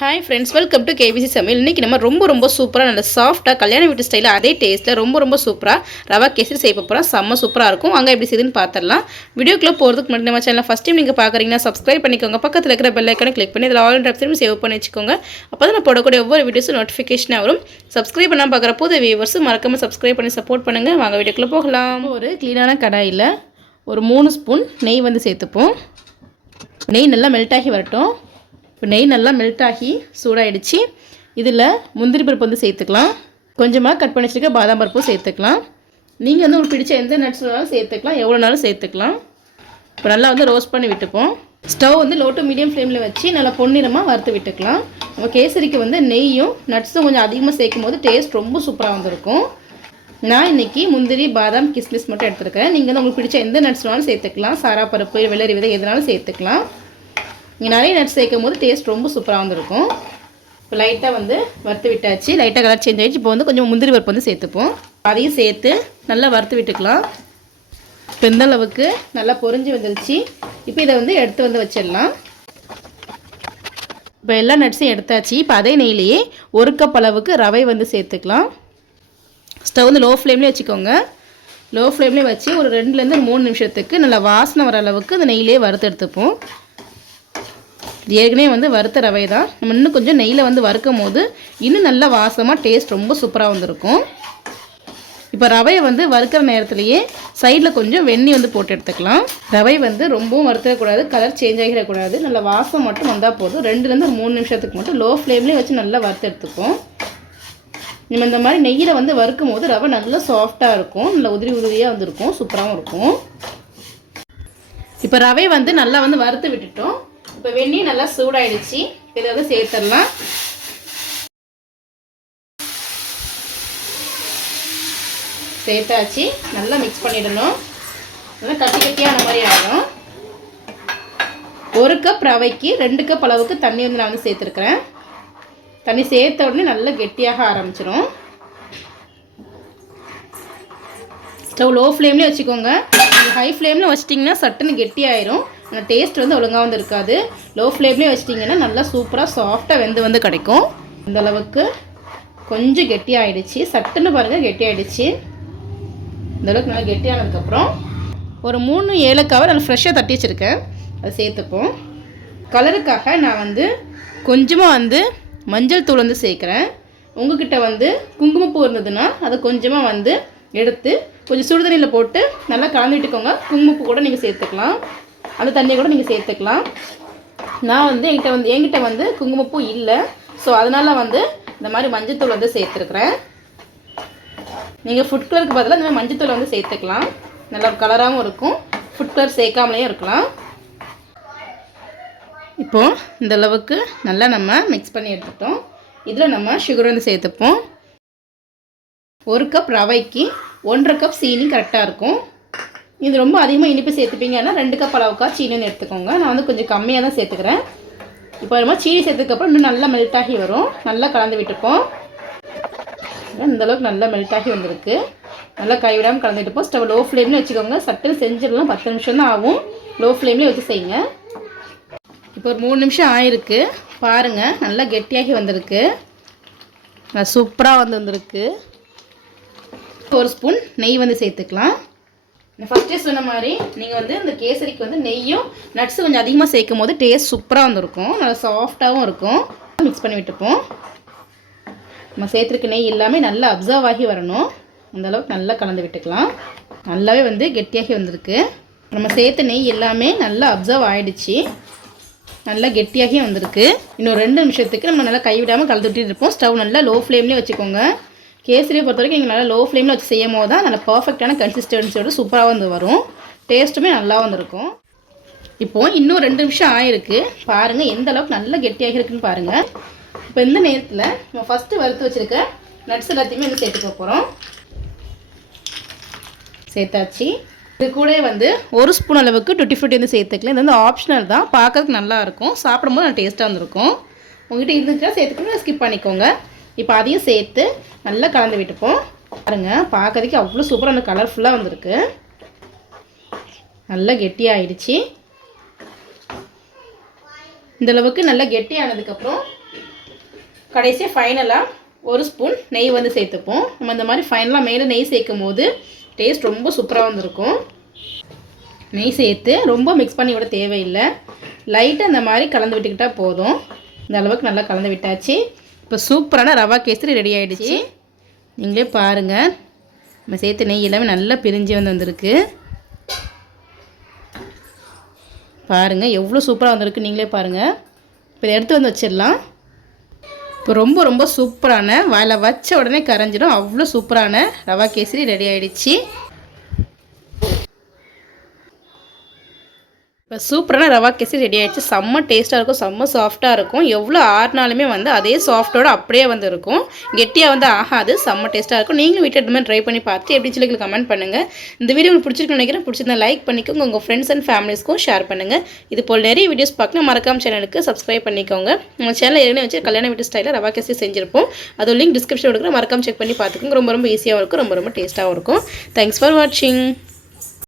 Hi friends welcome to KBC சமையல் இன்றைக்கி நம்ம ரொம்ப ரொம்ப சூப்பராக நல்ல சாஃப்ட்டாக கல்யாண வீட்டு ஸ்டைலில் அதே டேஸ்ட்டில் ரொம்ப ரொம்ப சூப்பராக ரவா கேசரி செய்ய போகிறோம் செம்ம சூப்பராக இருக்கும். அங்கே எப்படி செய்யுதுன்னு பார்த்துடலாம் வீடியோக்குள்ளே போகிறதுக்கு முன்னாடி நம்ம சேனல் ஃபஸ்ட் டைம் நீங்கள் பார்க்குறீங்கன்னா சப்ஸ்கிரைப் பண்ணிக்கோங்க. பக்கத்தில் இருக்கிற பெல் ஐக்கனை கிளிக் பண்ணி இதில் ஆல் ட்ராப்ஸையும் சேவ் பண்ணி வச்சுக்கோங்க. அப்போ தான் நான் போடக்கூடிய ஒவ்வொரு வீடியோஸும் நோட்டிஃபிகேஷனாக வரும். சப்ஸ்கிரைப் பண்ணால் பார்க்குற போது வியூவர்ஸும் மறக்காமல் சப்ஸ்கிரைப் பண்ணி சப்போர்ட் பண்ணுங்கள் வாங்க வீடியோக்குள்ளே போகலாம். ஒரு க்ளீனான கடாயில் ஒரு மூணு ஸ்பூன் நெய் வந்து சேர்த்துப்போம். நெய் நல்லா மெல்ட் ஆகி வரட்டும். இப்போ நெய் நல்லா மெல்ட் ஆகி சூடாயிடுச்சு. இதில் முந்திரி பருப்பு வந்து சேர்த்துக்கலாம். கொஞ்சமாக கட் பண்ணி வச்சுருக்க பாதாம் பருப்பும் சேர்த்துக்கலாம். நீங்கள் வந்து உங்களுக்கு பிடிச்ச எந்த நட்ஸ் வேணாலும் சேர்த்துக்கலாம். எவ்வளோ நாளும் சேர்த்துக்கலாம். இப்போ நல்லா வந்து ரோஸ்ட் பண்ணி விட்டுப்போம். ஸ்டவ் வந்து லோ டு மீடியம் ஃப்ளேமில் வச்சு நல்லா பொன்னிறமாக வறுத்து விட்டுக்கலாம். நம்ம கேசரிக்கு வந்து நெய்யும் நட்ஸும் கொஞ்சம் அதிகமாக சேர்க்கும் போது டேஸ்ட் ரொம்ப சூப்பராக வந்திருக்கும். நான் இன்றைக்கி முந்திரி பாதாம் கிஸ்மிஸ் மட்டும் எடுத்துருக்கேன். நீங்கள் வந்து உங்களுக்கு பிடிச்ச எந்த நட்ஸ் வேணாலும் சேர்த்துக்கலாம். சாரா பருப்பு வெள்ளரி விதை எதுனாலும் சேர்த்துக்கலாம். நீங்கள் நிறைய நட்ஸ் சேர்க்கும் போது டேஸ்ட் ரொம்ப சூப்பராக வந்துருக்கும். இப்போ லைட்டாக வந்து வறுத்து விட்டாச்சு. லைட்டாக கலர் சேஞ்ச் ஆகிடுச்சு இப்போ வந்து கொஞ்சம் முந்திரி பருப்பு வந்து சேர்த்துப்போம். அதையும் சேர்த்து நல்லா வறுத்து விட்டுக்கலாம். இப்போ இந்த அளவுக்கு நல்லா பொரிஞ்சு வந்துருச்சு. இப்போ இதை வந்து எடுத்து வந்து வச்சிடலாம். இப்போ எல்லா நட்ஸையும் எடுத்தாச்சு. இப்போ அதே நெய்லேயே ஒரு கப் அளவுக்கு ரவை வந்து சேர்த்துக்கலாம். ஸ்டவ் வந்து லோ ஃப்ளேம்லேயே வச்சுக்கோங்க. லோ ஃப்ளேம்லேயே வச்சு ஒரு ரெண்டுலேருந்து மூணு நிமிஷத்துக்கு நல்லா வாசனை வர அளவுக்கு அந்த நெய்லேயே வறுத்து எடுத்துப்போம். ஏற்கனவே வந்து வறுத்த ரவை தான் நம்ம இன்னும் கொஞ்சம் நெய்யில் வந்து வறுக்கும் போது இன்னும் நல்ல வாசமாக டேஸ்ட் ரொம்ப சூப்பராக வந்திருக்கும். இப்போ ரவையை வந்து வறுக்கிற நேரத்துலையே சைடில் கொஞ்சம் வெண்ணி வந்து போட்டு எடுத்துக்கலாம். ரவை வந்து ரொம்பவும் வறுத்துடக்கூடாது கலர் சேஞ்ச் ஆகிடக்கூடாது. நல்ல வாசம் மட்டும் வந்தால் போதும். ரெண்டுலேருந்து ஒரு மூணு நிமிஷத்துக்கு மட்டும் லோ ஃப்ளேம்லேயே வச்சு நல்லா வறுத்து எடுத்துப்போம். நம்ம இந்த மாதிரி நெய்யில் வந்து வறுக்கும் போது ரவை நல்லா சாஃப்டாக இருக்கும். நல்லா உதிரி உதிரியாக வந்துருக்கும். சூப்பராகவும் இருக்கும். இப்போ ரவை வந்து நல்லா வந்து வறுத்து விட்டுட்டோம். இப்போ வெந்நீர் நல்லா சூடாயிடுச்சு. இதை வந்து சேர்த்துடலாம். சேர்த்தாச்சு. நல்லா மிக்ஸ் பண்ணிடணும். நல்லா கட்டி கட்டியான மாதிரி ஆகிடும் ஒரு கப் ரவைக்கு ரெண்டு கப் அளவுக்கு தண்ணி வந்து நான் வந்து சேர்த்துருக்குறேன். தண்ணி சேர்த்த உடனே நல்லா கெட்டியாக ஆரம்பிச்சிடும் ஸ்டவ் லோ ஃப்ளேம்லேயே வச்சுக்கோங்க. ஹை ஃப்ளேமில் வச்சிட்டிங்கன்னா சட்டுன்னு கெட்டியாயிரும். ஆனால் டேஸ்ட் வந்து ஒழுங்காக வந்து இருக்காது. லோ ஃப்ளேம்லேயே வச்சிட்டிங்கன்னா நல்லா சூப்பராக சாஃப்டாக வெந்து வந்து கிடைக்கும். இந்த அளவுக்கு கொஞ்சம் கெட்டியாகிடுச்சு சட்டுன்னு பாருங்கள் கெட்டியாகிடுச்சு இந்தளவுக்கு நல்லா கெட்டியானதுக்கப்புறம் ஒரு மூணு ஏலக்காவை நல்லா ஃப்ரெஷ்ஷாக தட்டி வச்சுருக்கேன். அதை சேர்த்துப்போம். கலருக்காக நான் வந்து கொஞ்சமாக வந்து மஞ்சள் தூள் வந்து சேர்க்குறேன். உங்ககிட்ட வந்து குங்குமப்பூ இருந்ததுன்னா அதை கொஞ்சமாக வந்து எடுத்து கொஞ்சம் சுடுதண்ணியில் போட்டு நல்லா கலந்து விட்டுக்கோங்க குங்குமப்பூ கூட நீங்கள் சேர்த்துக்கலாம். அந்த தண்ணியை கூட நீங்கள் சேர்த்துக்கலாம். நான் வந்து என்கிட்ட வந்து என்கிட்ட வந்து குங்குமப்பூ இல்லை. ஸோ அதனால் வந்து இந்த மாதிரி மஞ்சத்தூள் வந்து சேர்த்துருக்குறேன். நீங்கள் ஃபுட் கலருக்கு பதிலாக இந்த மாதிரி மஞ்சத்தூள் வந்து சேர்த்துக்கலாம். நல்லா கலராகவும் இருக்கும். ஃபுட் கலர் சேர்க்காமலேயும் இருக்கலாம். இப்போது இந்த அளவுக்கு நல்லா நம்ம மிக்ஸ் பண்ணி எடுத்துட்டோம். இதில் நம்ம சுகர் வந்து சேர்த்துப்போம். ஒரு கப் ரவைக்கு ஒன்றரை கப் சீனி கரெக்டாக இருக்கும். இது ரொம்ப அதிகமாக இனிப்பு சேர்த்துப்பீங்கன்னா ரெண்டு கப் அளவுக்கா சீனின்னு எடுத்துக்கோங்க. நான் வந்து கொஞ்சம் கம்மியாக தான் சேர்த்துக்கிறேன். இப்போ நம்ம சீனி சேர்த்துக்கப்புறம் இன்னும் நல்லா மெல்ட் ஆகி வரும். நல்லா கலந்து விட்டுப்போம். இந்தளவுக்கு நல்லா மெல்ட் ஆகி வந்திருக்கு. நல்லா கைவிடாமல் கலந்துட்டுப்போம் ஸ்டவ் லோ ஃப்ளேம்லேயே வச்சுக்கோங்க. சட்டுன்னு செஞ்சிடலாம். பத்து நிமிஷம் தான் ஆகும். லோ ஃப்ளேம்லேயே வச்சு செய்யுங்க. இப்போ ஒரு மூணு நிமிஷம் ஆயிருக்கு. பாருங்கள் நல்லா கெட்டியாகி வந்திருக்கு. சூப்பராக வந்து வந்திருக்கு. ஒரு ஸ்பூன் நெய் வந்து சேர்த்துக்கலாம். நான் ஃபஸ்ட்டே சொன்ன மாதிரி நீங்கள் வந்து இந்த கேசரிக்கு வந்து நெய்யும் நட்ஸு கொஞ்சம் அதிகமாக சேர்க்கும் போது டேஸ்ட் சூப்பராக வந்துருக்கும். நல்லா சாஃப்டாகவும் இருக்கும். மிக்ஸ் பண்ணி விட்டுப்போம். நம்ம சேர்த்துருக்க நெய் எல்லாமே நல்லா அப்சர்வ் ஆகி வரணும். அந்தளவுக்கு நல்லா கலந்து விட்டுக்கலாம். நல்லாவே வந்து கெட்டியாகி வந்திருக்கு. நம்ம சேர்த்த நெய் எல்லாமே நல்லா அப்சர்வ் ஆகிடுச்சு நல்லா கெட்டியாகி வந்திருக்கு. இன்னும் ரெண்டு நிமிஷத்துக்கு நம்ம நல்லா கைவிடாமல் கலந்து இருப்போம். ஸ்டவ் நல்லா லோ ஃப்ளேம்லேயே வச்சுக்கோங்க. கேசரியை பொறுத்த வரைக்கும் எங்கள் நல்லா லோ ஃப்ளேமில் வச்சு செய்யும் போது தான் நல்லா பர்ஃபெக்டான கன்சிஸ்டன்சியோட சூப்பராக வந்து வரும். டேஸ்ட்டுமே நல்லா வந்திருக்கும். இப்போது இன்னும் ரெண்டு நிமிஷம் ஆயிருக்கு. பாருங்கள் எந்த அளவுக்கு நல்லா கெட்டியாக இருக்குன்னு பாருங்கள் இப்போ இந்த நேரத்தில் நம்ம ஃபஸ்ட்டு வறுத்து வச்சுருக்க நட்ஸ் எல்லாத்தையுமே வந்து சேர்த்துக்க போகிறோம் சேர்த்தாச்சு. இது கூட வந்து ஒரு ஸ்பூன் அளவுக்கு டுட்டி ஃப்ரூட்டி வந்து சேர்த்துக்கலாம். இது வந்து ஆப்ஷனல் தான். பார்க்கறதுக்கு நல்லாயிருக்கும் சாப்பிடும்போது நல்லா டேஸ்ட்டாக வந்திருக்கும். உங்கள்கிட்ட இருந்துச்சுன்னா சேர்த்துக்கணும். ஸ்கிப் பண்ணிக்கோங்க. இப்போ அதையும் சேர்த்து நல்லா கலந்து விட்டுப்போம். பாருங்கள் பார்க்கறதுக்கு அவ்வளோ சூப்பராக கலர்ஃபுல்லாக வந்திருக்கு. நல்லா கெட்டியாகிடுச்சு இந்தளவுக்கு நல்லா கெட்டியானதுக்கப்புறம் கடைசியாக ஃபைனலாக ஒரு ஸ்பூன் நெய் வந்து சேர்த்துப்போம். நம்ம இந்த மாதிரி ஃபைனலாக மேலே நெய் சேர்க்கும் போது டேஸ்ட் ரொம்ப சூப்பராக வந்திருக்கும். நெய் சேர்த்து ரொம்ப மிக்ஸ் பண்ணி விட தேவையில்லை. லைட்டாக இந்த மாதிரி கலந்து விட்டுக்கிட்டால் போதும். இந்த அளவுக்கு நல்லா கலந்து விட்டாச்சு. இப்போ சூப்பரான ரவா கேசரி ரெடி ஆகிடுச்சு நீங்களே பாருங்கள் நம்ம சேர்த்து நெய் எல்லாமே நல்லா பிரிஞ்சு வந்து வந்திருக்கு. பாருங்கள் எவ்வளோ சூப்பராக வந்திருக்கு. நீங்களே பாருங்கள் இப்போ இதை எடுத்து வந்து வச்சிடலாம். இப்போ ரொம்ப ரொம்ப சூப்பரான வாயில் வச்ச உடனே கரைஞ்சிடும். அவ்வளோ சூப்பரான ரவா கேசரி ரெடி ஆகிடுச்சு இப்போ சூப்பரான ரவா கேசரி ரெடி ஆகிடுச்சு செம்ம டேஸ்ட்டாக இருக்கும். செம்ம சாஃப்ட்டாக இருக்கும். எவ்வளோ ஆறினாலுமே வந்து அதே சாஃப்ட்டோட அப்படியே வந்து இருக்கும். கெட்டியாக வந்து ஆகாது. செம்ம டேஸ்ட்டாக இருக்கும். நீங்களும் வீட்டில் இந்த மாதிரி ட்ரை பண்ணி பார்த்து எப்படி சொல்லி கமெண்ட் பண்ணுங்கள் இந்த வீடியோ உங்களுக்கு பிடிச்சிருக்குன்னு நினைக்கிறேன். பிடிச்சிருந்தா லைக் பண்ணிக்கோங்க. உங்கள் ஃப்ரெண்ட்ஸ் அண்ட் ஃபேமிலிஸ்க்கும் ஷேர் பண்ணுங்கள் இது போல் நிறைய வீடியோஸ் பார்க்கணும். மறக்காம சேனலுக்கு சப்ஸ்கிரைப் பண்ணிக்கோங்க. நம்ம சேனல் ஏற்கனவே வச்சு கல்யாண வீட்டு ஸ்டைலில் ரவா கேசரி செஞ்சிருப்போம். அது லிங்க் டிஸ்கிரிப்ஷன் கொடுக்குற மறக்காம செக் பண்ணி பார்த்துக்கோங்க. ரொம்ப ரொம்ப ஈஸியாகவும் இருக்கும். ரொம்ப ரொம்ப டேஸ்ட்டாகவும் இருக்கும். தேங்க்ஸ் ஃபார் வாட்சிங்